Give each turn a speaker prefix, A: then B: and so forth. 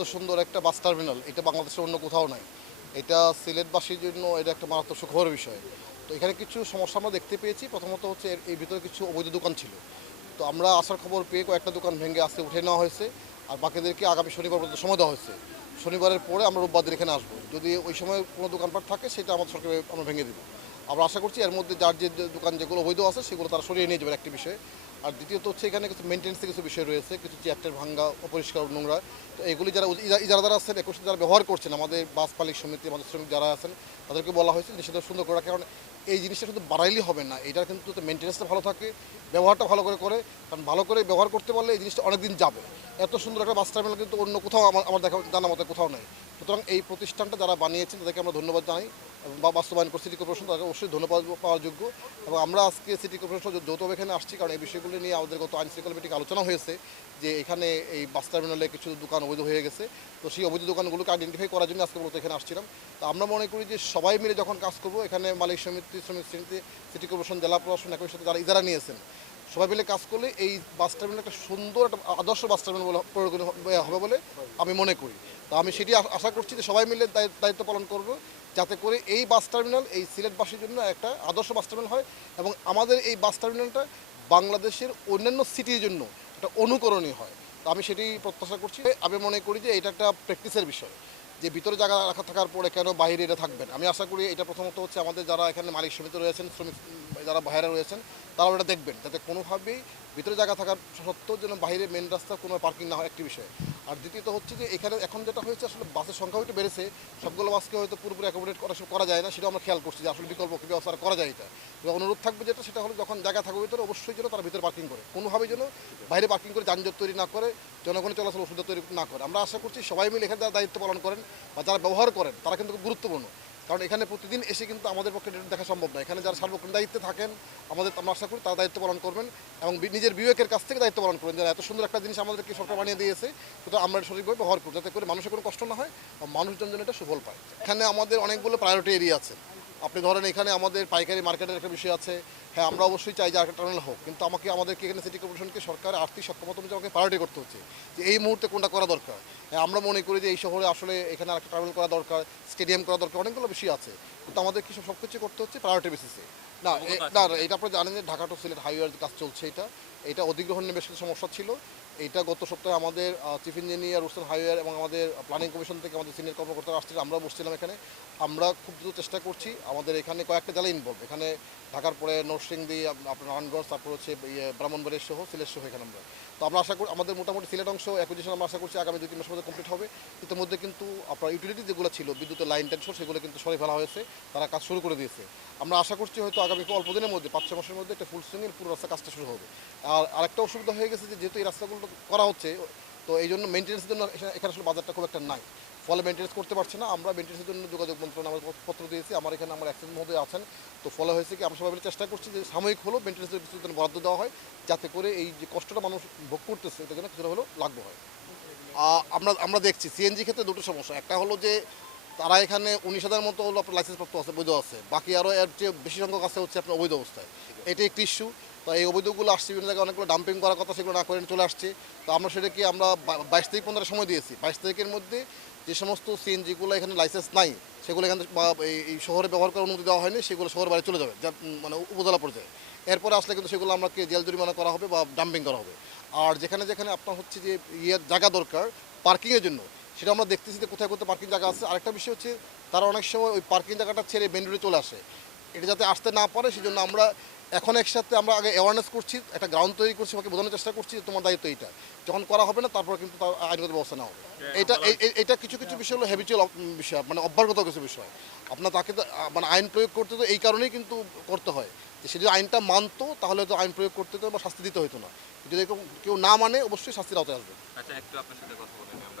A: এত সুন্দর একটা বাস টার্মিনাল, এটা বাংলাদেশের অন্য কোথাও নাই। এটা সিলেটবাসীর জন্য এটা একটা মারাত্মক সুখবরের বিষয়। তো এখানে কিছু সমস্যা আমরা দেখতে পেয়েছি। প্রথমত হচ্ছে এর- ভিতরে কিছু অবৈধ দোকান ছিল। তো আমরা আসার খবর পেয়ে কয়েকটা দোকান ভেঙে আসতে উঠে নেওয়া হয়েছে আর বাকিদেরকে আগামী শনিবার পর্যন্ত সময় দেওয়া হয়েছে। শনিবারের পরে আমরা রোববার দিন এখানে আসব। যদি ওই সময় কোনো দোকানপাট থাকে, সেটা আমাদের সরকার আমরা ভেঙে দেবো। আমরা আশা করছি এর মধ্যে যার যে দোকান যেগুলো অবৈধ আছে, সেগুলো তারা সরিয়ে নিয়ে যাবে একটি বিষয়। আর দ্বিতীয়ত হচ্ছে এখানে কিছু মেনটেন্সের কিছু বিষয় রয়েছে, কিছু চেয়ারটের ভাঙ্গা, অপরিষ্কার নোংরা। তো এগুলি যারা ইজারাদার আছেন, একুশ যারা ব্যবহার করছেন, আমাদের বাস মালিক সমিতি, আমাদের শ্রমিক যারা আছেন, তাদেরকে বলা হয়েছে সেটা সুন্দর করা কারণ এই জিনিসটা শুধু বাড়াইলেই হবে না, এটার কিন্তু মেনটেন্সটা ভালো থাকে, ব্যবহারটা ভালো করে করে, কারণ ভালো করে ব্যবহার করতে পারলে এই জিনিসটা অনেক দিন যাবে। এত সুন্দর একটা বাস টার্মিনাল কিন্তু অন্য কোথাও আমার আমার দেখা জানা মতো কোথাও নেই। সুতরাং এই প্রতিষ্ঠানটা যারা বানিয়েছেন, তাদেরকে আমরা ধন্যবাদ জানাই। বাস্তবায়ন করে সিটি কর্পোরেশন তাদেরকে অবশ্যই ধন্যবাদ পাওয়ার যোগ্য। এবং আমরা আজকে সিটি কর্পোরেশন যৌথভাবে এখানে আসছি, কারণ এই বিষয়গুলি নিয়ে আমাদের গত আইন শৃঙ্খলা মিটিং আলোচনা হয়েছে যে এখানে এই বাস টার্মিনালে কিছু দোকান অবৈধ হয়ে গেছে। তো সেই অবৈধ দোকানগুলোকে আইডেন্টিফাই করার জন্য আজকে মূলত এখানে আসছিলাম। তো আমরা মনে করি যে সবাই মিলে যখন কাজ করব, এখানে মালিক সমিতি, শ্রমিক সমিতি, সিটি কর্পোরেশন, জেলা প্রশাসন একই সাথে যারা ইজারা নিয়েছেন, সবাই মিলে কাজ করলে এই বাস টার্মিনাল একটা সুন্দর একটা আদর্শ বাস টার্মিনাল হবে বলে আমি মনে করি। তো আমি সেটি আশা করছি যে সবাই মিলে দায়- দায়িত্ব পালন করব। যাতে করে এই বাস টার্মিনাল, এই সিলেটবাসীর জন্য একটা আদর্শ বাস টার্মিনাল হয় এবং আমাদের এই বাস টার্মিনালটা বাংলাদেশের অন্যান্য সিটির জন্য একটা অনুকরণীয় হয়। তো আমি সেটি প্রত্যাশা করছি। আমি মনে করি যে এটা একটা প্র্যাকটিসের বিষয় যে ভিতরে জায়গা রাখা থাকার পরে কেন বাইরে এটা থাকবেন আমি আশা করি এটা প্রথমত হচ্ছে আমাদের যারা এখানে মালিক সমিতি রয়েছেন, শ্রমিক যারা বাইরে রয়েছেন, তারাও এটা দেখবেন। যাতে কোনোভাবেই ভিতরে জায়গা থাকার সত্ত্বেও যেন বাইরে মেন রাস্তা কোনো পার্কিং না হয়, একটি বিষয়। আর দ্বিতীয়ত হচ্ছে যে এখানে এখন যেটা হয়েছে, আসলে বাসের সংখ্যাও একটু বেড়েছে। সবগুলো বাসকে হয়তো পুরোপুরি অ্যাকোমোডেট করা করা যায় না সেটা আমরা খেয়াল করছি যে আসলে বিকল্প কী ব্যবস্থা করা যায় এটা। এবং অনুরোধ থাকবে যেটা, সেটা হলো যখন জায়গা থাকবে ভিতরে, অবশ্যই যেন তারা ভিতরে পার্কিং করে। কোনোভাবে যেন বাইরে পার্কিং করে যানজট তৈরি না করে, জনগণের চলাচল অসুবিধা তৈরি না করে। আমরা আশা করছি সবাই মিলে এখানে যারা দায়িত্ব পালন করেন বা যারা ব্যবহার করেন, তারা কিন্তু গুরুত্বপূর্ণ। কারণ এখানে প্রতিদিন এসে কিন্তু আমাদের পক্ষে দেখা সম্ভব না। এখানে যারা সার্বক্ষণ দায়িত্বে থাকেন, আমাদের আমরা আশা করি তারা দায়িত্ব পালন করবেন এবং নিজের বিবেকের কাছ থেকে দায়িত্ব পালন করবেন। যারা এত সুন্দর একটা জিনিস আমাদেরকে সরকার বানিয়ে দিয়েছে, কিন্তু আমরা সঠিকভাবে ব্যবহার করি যাতে করে মানুষের কোনো কষ্ট না হয় মানুষজন যেন এটা সুফল পায়। এখানে আমাদের অনেকগুলো প্রায়োরিটি এরিয়া আছে। আপনি ধরেন এখানে আমাদের পাইকারি মার্কেটের একটা বিষয় আছে। হ্যাঁ আমরা অবশ্যই চাই যে আরেকটা টার্মিনাল হোক কিন্তু আমাকে আমাদেরকে এখানে সিটি কর্পোরেশনকে সরকার আর্থিক সক্ষমতা অনুযায়ী আমাকে প্রায়োরিটি করতে হচ্ছে যে এই মুহূর্তে কোনটা করা দরকার। হ্যাঁ আমরা মনে করি যে এই শহরে আসলে এখানে আরেকটা টার্মিনাল করা দরকার স্টেডিয়াম করা দরকার অনেকগুলো বিষয় আছে। কিন্তু আমাদের কিছু সব কিছু করতে হচ্ছে প্রায়োরিটি বেসিসে না না না, এটা আপনারা জানেন যে ঢাকা টু সিলেট হাইওয়ের কাজ চলছে এটা এটা অধিগ্রহণ নিয়ে বেশ কিছু সমস্যা ছিল। এইটা গত সপ্তাহে আমাদের চিফ ইঞ্জিনিয়ার রুসেন হাইওয়ে এবং আমাদের প্ল্যানিং কমিশন থেকে আমাদের সিনিয়র কর্মকর্তারা আসছিল, আমরা বসছিলাম এখানে। আমরা খুব দ্রুত চেষ্টা করছি, আমাদের এখানে কয়েকটা জেলা ইনভলভ এখানে ঢাকার পরে নরসিংদী, আপ- আপনার নারায়ণগঞ্জ, তারপর হচ্ছে ইয়ে ব্রাহ্মণবাড়িয়া সহ, সিলেট সহ এখানে আমরা। তো আমরা আশা করি, আমাদের মোটামুটি সিলেট অংশ অ্যাকুইজিশন আমরা আশা করছি আগামী দুই, তিন মাসের মধ্যে কমপ্লিট হবে। ইতিমধ্যে কিন্তু আপনার ইউটিলিটি যেগুলো ছিল, বিদ্যুতের লাইন টেন সহ, সেগুলো কিন্তু সরে ফেলা হয়েছে। তারা কাজ শুরু করে দিয়েছে। আমরা আশা করছি হয়তো আগামী অল্প দিনের মধ্যে, পাঁচ ছ মাসের মধ্যে একটা ফুল সুইংয়ের পুরো রাস্তা কাজটা শুরু হবে। আর আরেকটা অসুবিধা হয়ে গেছে যে, যেহেতু এই রাস্তাগুলো করা হচ্ছে। তো এই জন্য মেনটেন্সের জন্য এখানে- আসলে বাজারটা খুব একটা নাই। ফলে মেনটেন্স করতে পারছে না। আমরা মেনটেন্সের জন্য যোগাযোগ মন্ত্রণালয় আমরা পত্র দিয়েছি। আমার এখানে আমার অ্যাক্সিডেন্ট মহোদয় আছেন। তো ফলে হয়েছে কি আমরা সবাই চেষ্টা করছি যে সাময়িক হলো মেনটেন্সের কিছু যেন বরাদ্দ দেওয়া হয় যাতে করে এই যে কষ্টটা মানুষ ভোগ করতেছে এটা যেন কিছুটা হলেও লাগবে হয়। আমরা আমরা দেখছি সিএনজি ক্ষেত্রে দুটো সমস্যা। একটা হলো যে তারা এখানে উনিশ হাজার মতো হলো আপনার লাইসেন্স প্রাপ্ত আছে বৈধ আছে। বাকি আরও এর চেয়ে বেশি সংখ্যক আছে হচ্ছে আপনার অবৈধ অবস্থায়। এটা একটি ইস্যু তো এই অভিযোগগুলো আসছে, বিভিন্ন জায়গায় অনেকগুলো ডাম্পিং করার কথা সেগুলো না করে চলে আসছে। তো আমরা সেটাকে আমরা বাইশ তারিখ পর্যন্ত সময় দিয়েছি। বাইশ তারিখের মধ্যে যে সমস্ত সিএনজিগুলো এখানে লাইসেন্স নাই, সেগুলো এখানে এই- শহরে ব্যবহার করার অনুমতি দেওয়া হয়নি, সেগুলো শহর বাইরে চলে যাবে মানে উপজেলা পর্যায়ে। এরপরে আসলে কিন্তু সেগুলো আমাকে জেল জরিমানা করা হবে বা ডাম্পিং করা হবে। আর যেখানে যেখানে আপনার হচ্ছে যে ইয়ের জায়গা দরকার পার্কিংয়ের জন্য, সেটা আমরা দেখতেছি যে কোথায় কোথায় পার্কিং জায়গা আছে। আরেকটা বিষয় হচ্ছে, তারা অনেক সময় ওই পার্কিং জায়গাটা ছেড়ে মেন রোডে চলে আসে। এটা যাতে আসতে না পারে সেই জন্য আমরা এখন একসাথে আমরা আগে অ্যাওয়ারনেস করছি একটা গ্রাউন্ড তৈরি করছি ওকে বোঝানোর চেষ্টা করছি যে তোমার দায়িত্ব এইটা। যখন করা হবে না তারপর কিন্তু তার আইনগত ব্যবস্থা নেওয়া হবে। এটা এই- এই- এটা কিছু কিছু বিষয় হলো হ্যাবিচুয়াল বিষয় মানে অভ্যাসগত কিছু বিষয়। আপনার তাকে তো, মানে আইন প্রয়োগ করতে তো এই কারণেই কিন্তু করতে হয়। যে সে যদি আইনটা মানতো তাহলে তো আইন প্রয়োগ করতে হতো বা শাস্তি দিতে হতো না। যদি কেউ- কেউ না মানে অবশ্যই শাস্তির আওতায় আসবে।
B: আচ্ছা একটু আপনার সাথে কথা